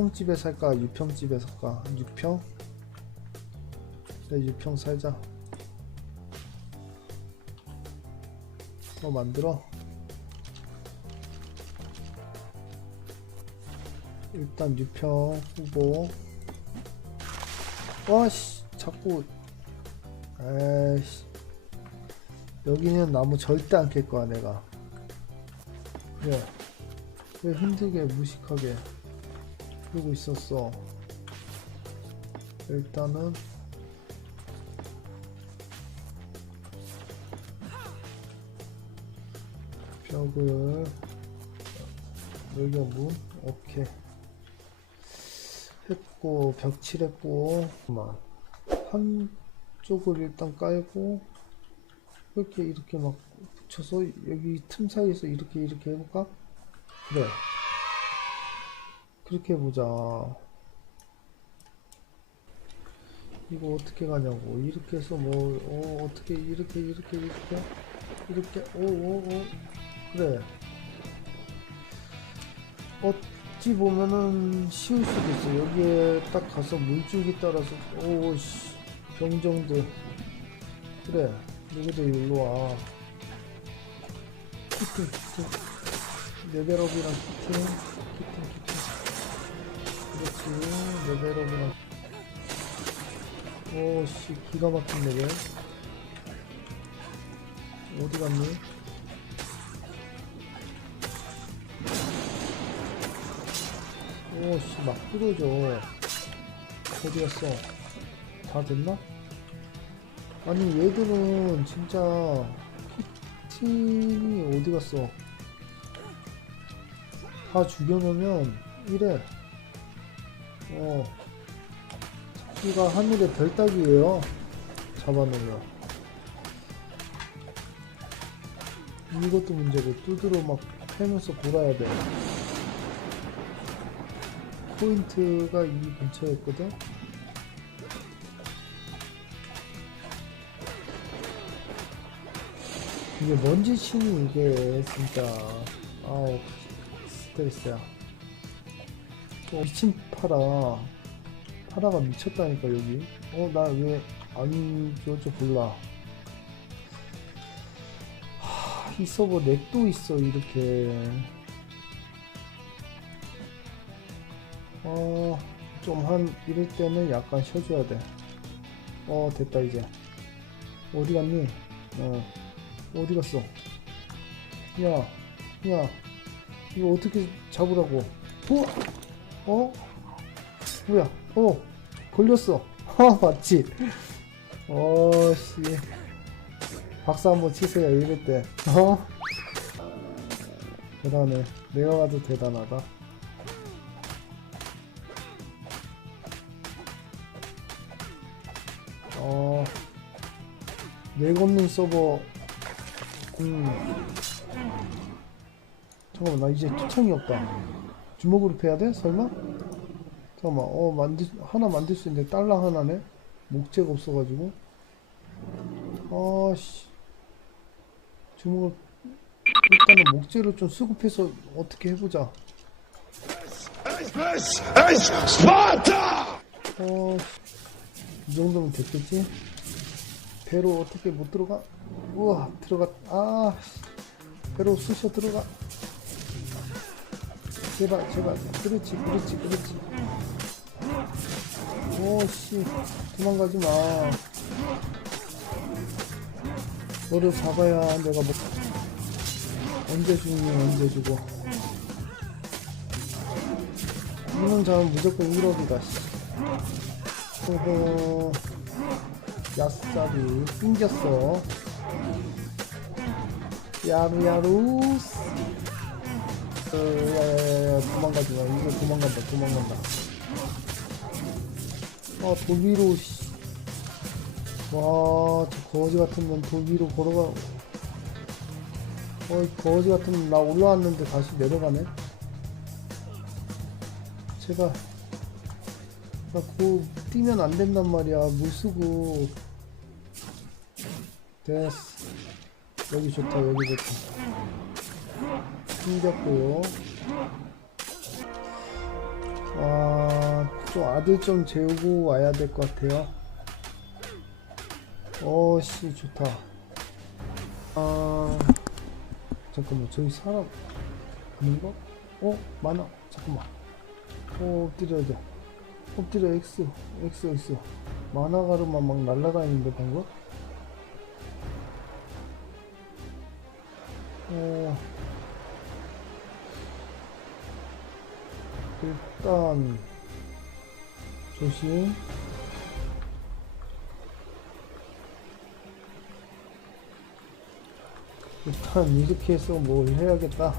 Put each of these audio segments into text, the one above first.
오케이 4평집에 살까 6평집에 살까? 6평? 네 6평 살자. 어 만들어? 일단 6평 후보. 와씨 자꾸. 에이씨. 여기는 나무 절대 안 캘 거야 내가. 왜? 왜 힘들게 무식하게 그러고 있었어 일단은 벽을 여기가 문? 오케이 했고 벽 칠했고 만 한쪽을 일단 깔고 이렇게 이렇게 막 붙여서 여기 틈 사이에서 이렇게 이렇게 해볼까? 그래 그렇게 해보자. 이거 어떻게 가냐고. 이렇게 해서 뭐 어, 어떻게 이렇게 이렇게 이렇게? 이렇게 오오오 그래. 어찌 보면은 쉬울 수도 있어. 여기에 딱 가서 물줄기 따라서 오씨. 병정들. 그래. 너희도 일로 와. 키팅 키팅 레벨업이랑 키팅 레벨업이랑 오씨 기가 막힌 레벨 어디 갔니? 오씨 막 뚫어져. 어디 갔어? 다 됐나? 아니 얘들은 진짜 팀이 어디 갔어? 다 죽여놓으면 이래 어 자기가 하늘의 별 따기예요. 잡아놓으면. 이것도 문제고 두드러 막 패면서 돌아야 돼. 포인트가 이 근처에 있거든? 이게 먼지 치니 이게 진짜 아우 스트레스야 어, 미친 파라. 파라가 미쳤다니까 여기. 어 나 왜안 줘줘 몰라. 하, 이 서버 렉도 있어 이렇게. 어 좀 한 이럴 때는 약간 쉬어줘야 돼어 됐다 이제. 어디 갔니? 어 어디 갔어? 야, 야, 이거 어떻게 잡으라고? 어? 어? 뭐야? 어, 걸렸어. 하, 맞지? 어, 씨. 박수 한번 치세요, 이럴 때. 어? 대단해. 내가 봐도 대단하다. 어, 내건능 서버 음. 잠깐만 나 이제 투창이 없다 주먹으로 패야 돼? 설마? 잠깐만 어 만들 하나 만들 수 있는데 달러 하나네 목재가 없어가지고 아씨 주먹을 일단은 목재로 좀 수급해서 어떻게 해보자 어, 이 정도면 됐겠지? 배로 어떻게 못 들어가? 우와, 들어갔, 아, 배로 쑤셔 들어가. 제발, 제발. 그렇지, 그렇지, 그렇지. 오씨, 도망가지 마. 너를 잡아야 내가 뭐, 언제 죽니, 언제 죽어. 이놈 잡으면 무조건 1억이다, 씨. 호호. 야싸리 낑겼어 야루야루스 어, 야야야야 도망가지 마. 이거 도망간다 도망간다. 아 돌위로 와저 거지 같은 놈 돌위로 걸어가. 어이 거지 같은 놈 나 올라왔는데 다시 내려가네. 제발. 나고 뛰면 안 된단 말이야. 물 쓰고. 됐어. 여기 좋다 여기 좋다 숨겼고요 아, 좀 아들 좀 재우고 와야 될 것 같아요. 어씨 좋다. 아 잠깐만 저기 사람 아닌가? 어 많아. 잠깐만. 어 엎드려야 돼. 엎드려 X X X. 만화 가루만 막 날라다니는데 방금? 어 일단 조심. 일단 이렇게 해서 뭘 해야겠다.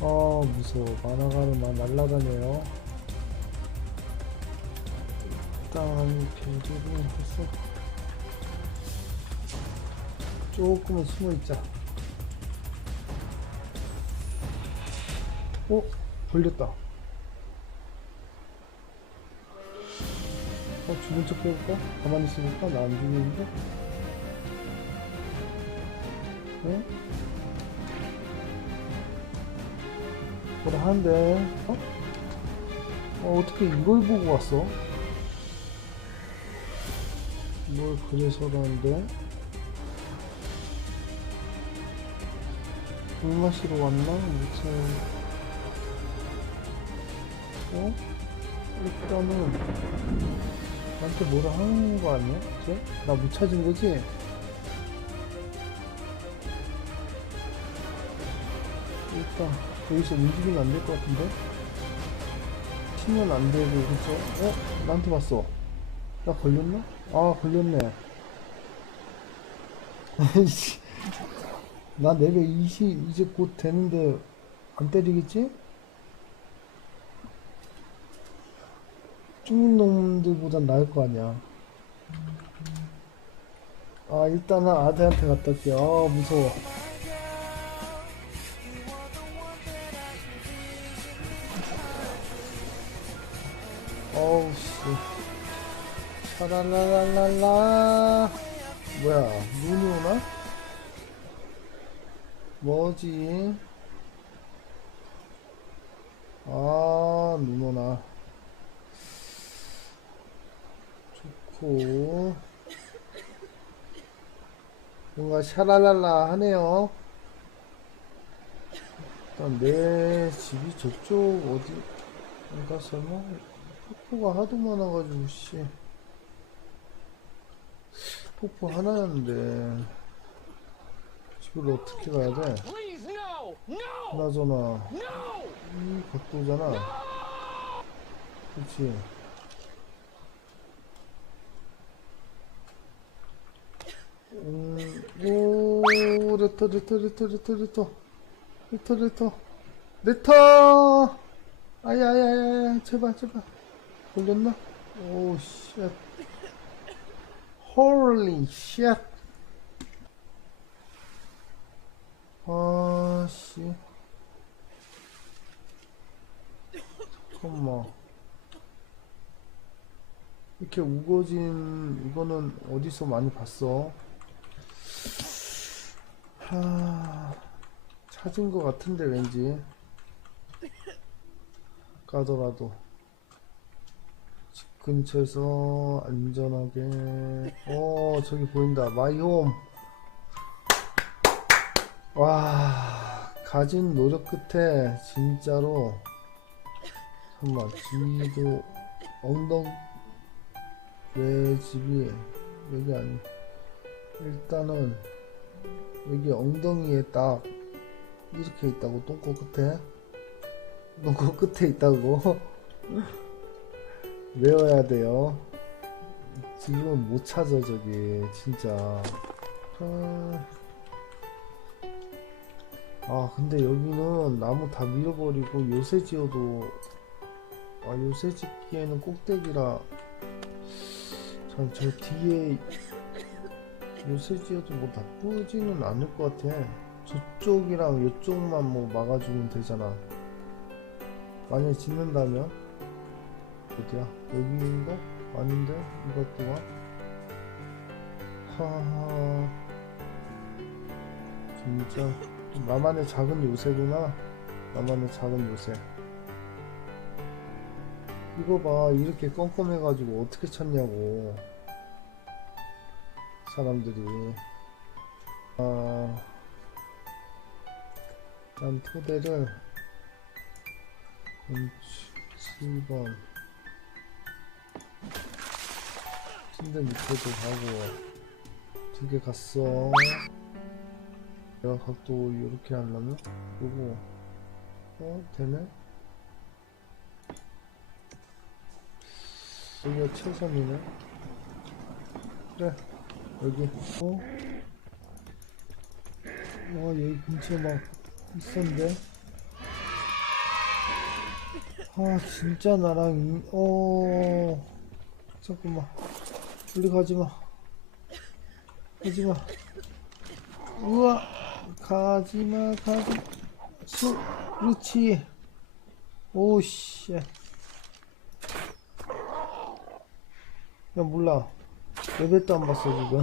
아 무서워 만화가루만 날라다녀요. 일단 변조를 해서 조금은 숨어 있자. 어? 걸렸다. 어, 죽은 척 해볼까? 가만히 있어볼까? 나 안 죽이는데? 네? 뭐라 하는데, 어? 어, 어떻게 이걸 보고 왔어? 뭘 그래서라는데? 물 마시러 왔나? 무슨, 어? 일단은, 나한테 뭐라 하는 거 아니야? 쟤? 나못 찾은 거지? 일단 여기서 움직이면 안 될 것 같은데? 치면 안 되고 그쵸? 어? 나한테 왔어 나 걸렸나? 아 걸렸네 나 레벨 20 이제 곧 되는데 안 때리겠지? 죽는 놈들보단 나을 거 아니야 아 일단은 아들한테 갔다 올게 아 무서워 어우 씨 샤랄랄랄랄라 뭐야 눈이 오나? 뭐지? 아, 눈 오나. 좋고. 뭔가 샤랄랄라 하네요. 일단 내 집이 저쪽 어디인가 설마? 폭포가 하도 많아가지고, 씨. 폭포 하나였는데. 집을 어떻게 가야 돼? 그나저나, No! 이 각도잖아. 그렇 오, 레터, 레터, 레터, 레터, 레터, 레터, 레터, 레터! 아야, 아야, 아야, 아야, 제발, 제발. 걸렸나? 오, 쉣. 홀리 쉣. 아, 씨. 잠깐만. 이렇게 우거진 이거는 어디서 많이 봤어? 하... 찾은 것 같은데 왠지. 가더라도. 집 근처에서 안전하게. 어 저기 보인다. 마이홈. 와 가진 노력 끝에 진짜로 잠깐만 집도 엉덩 내 집이 여기 아니 일단은 여기 엉덩이에 딱 이렇게 있다고 똥꼬 끝에? 똥꼬 끝에 있다고? 외워야 돼요. 지금은 못 찾아 저기. 진짜. 아, 아 근데 여기는 나무 다 밀어버리고 요새 지어도 아 요새 짓기에는 꼭대기라. 참 저 뒤에 요새 지어도 뭐 나쁘지는 않을 것 같아. 저쪽이랑 이쪽만 뭐 막아주면 되잖아. 만약에 짓는다면? 어디야? 여기인가? 아닌데? 이것도가 하하. 진짜. 나만의 작은 요새구나. 나만의 작은 요새. 이거 봐, 이렇게 껌껌해가지고 어떻게 찾냐고. 사람들이. 아, 난 토대를 7번 침대 밑에도 가고 두 개 갔어. 내가 각도 이렇게 하려면? 요거 어 되네? 여기가 최선이네. 그래 여기. 어? 와 여기 근처에 막 있었는데. 아 진짜 나랑 이- 어. 잠깐만. 우리 가지마. 가지마. 우와. 가지마 가지 수 그렇지. 오씨. 야 몰라 레벨도 안 봤어 지금.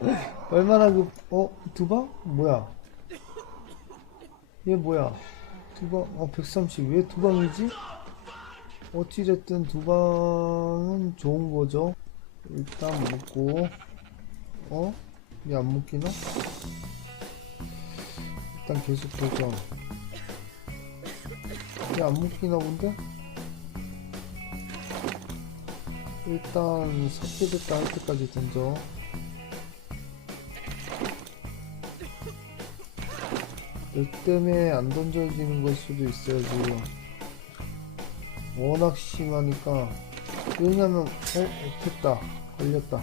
얼마나 그 어? 두방? 뭐야? 얘 뭐야? 두방? 어 130 왜 두방이지? 어찌됐든 두방은 좋은 거죠. 일단 먹고. 어? 얘안 먹기나? 일단 계속 도전 얘안 먹기나 본데? 일단 삭제됐다 할 때까지 던져. 너 때문에 안 던져지는 걸 수도 있어요 지금 워낙 심하니까. 왜냐면 어? 어, 됐다. 걸렸다.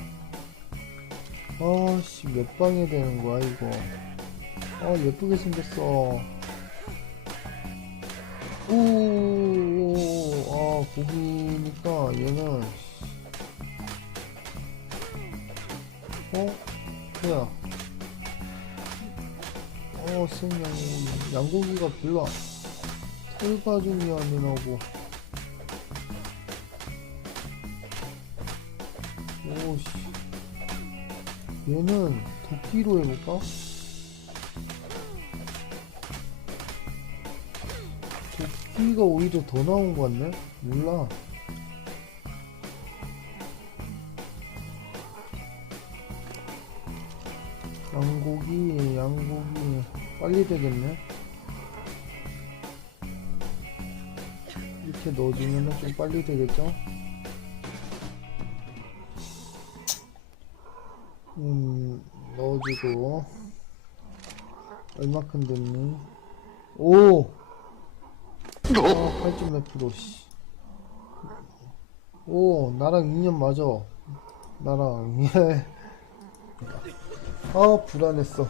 아씨 몇 방에 되는 거야 이거? 아 예쁘게 생겼어. 오 아 고기니까 얘는 어? 뭐야 어 생양고기 양고기가 별로 털가죽이 안 나오고 오씨 얘는 도끼로 해볼까? 도끼가 오히려 더 나온 것 같네? 몰라 양고기 양고기 빨리 되겠네 이렇게 넣어주면 좀 빨리 되겠죠? 음, 넣어주고 얼마큼 됐니? 오! 아, 8점 몇 프로, 씨. 오, 나랑 2년 맞아. 나랑, 예. 아, 불안했어.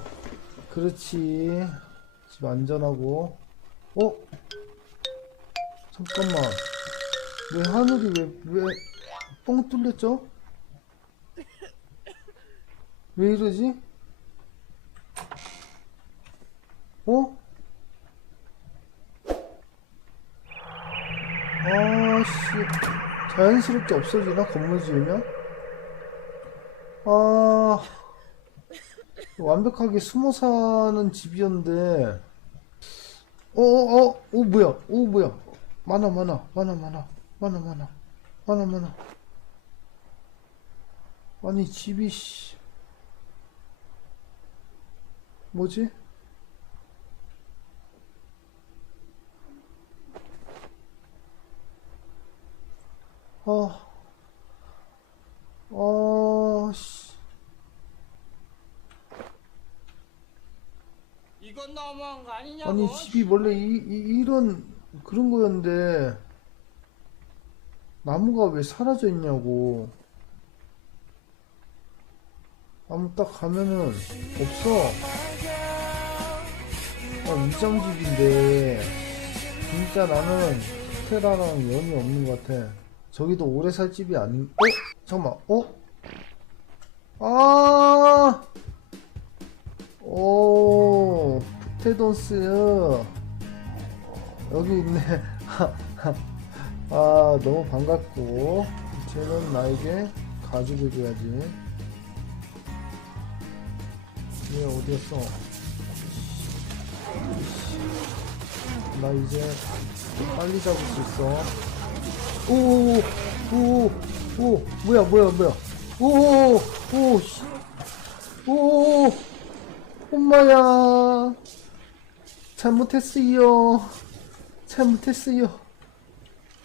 그렇지. 집 안전하고. 어? 잠깐만. 왜 하늘이 왜, 왜, 뻥 뚫렸죠? 왜 이러지? 어? 아씨 자연스럽게 없어지나 건물 지으면? 아 완벽하게 숨어 사는 집이었는데. 어어어 오 뭐야? 오 뭐야? 많아 많아 많아 많아 많아 많아 많아 많아 아니 집이 씨. 뭐지? 아, 아, 씨. 이건 너무한 거 아니냐고. 아니, 집이 원래 이, 이, 이런, 그런 거였는데, 나무가 왜 사라져 있냐고. 나무 딱 가면은, 없어. 아, 위장집인데, 진짜 나는 테라랑 연이 없는 것 같아. 저기도 오래 살 집이 아닌, 어? 잠깐만, 어? 아! 오, 테돈스. 여기 있네. 아, 너무 반갑고. 쟤는 나에게 가죽을 줘야지. 얘 어디였어? 나 이제 빨리 잡을 수 있어. 오, 오, 오, 뭐야, 뭐야, 뭐야. 오, 오, 씨. 오, 엄마야. 잘못했어요. 잘못했어요.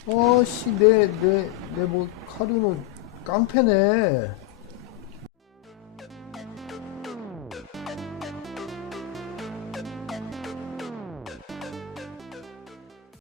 어씨, 내, 내, 내 뭐, 카루는 깡패네.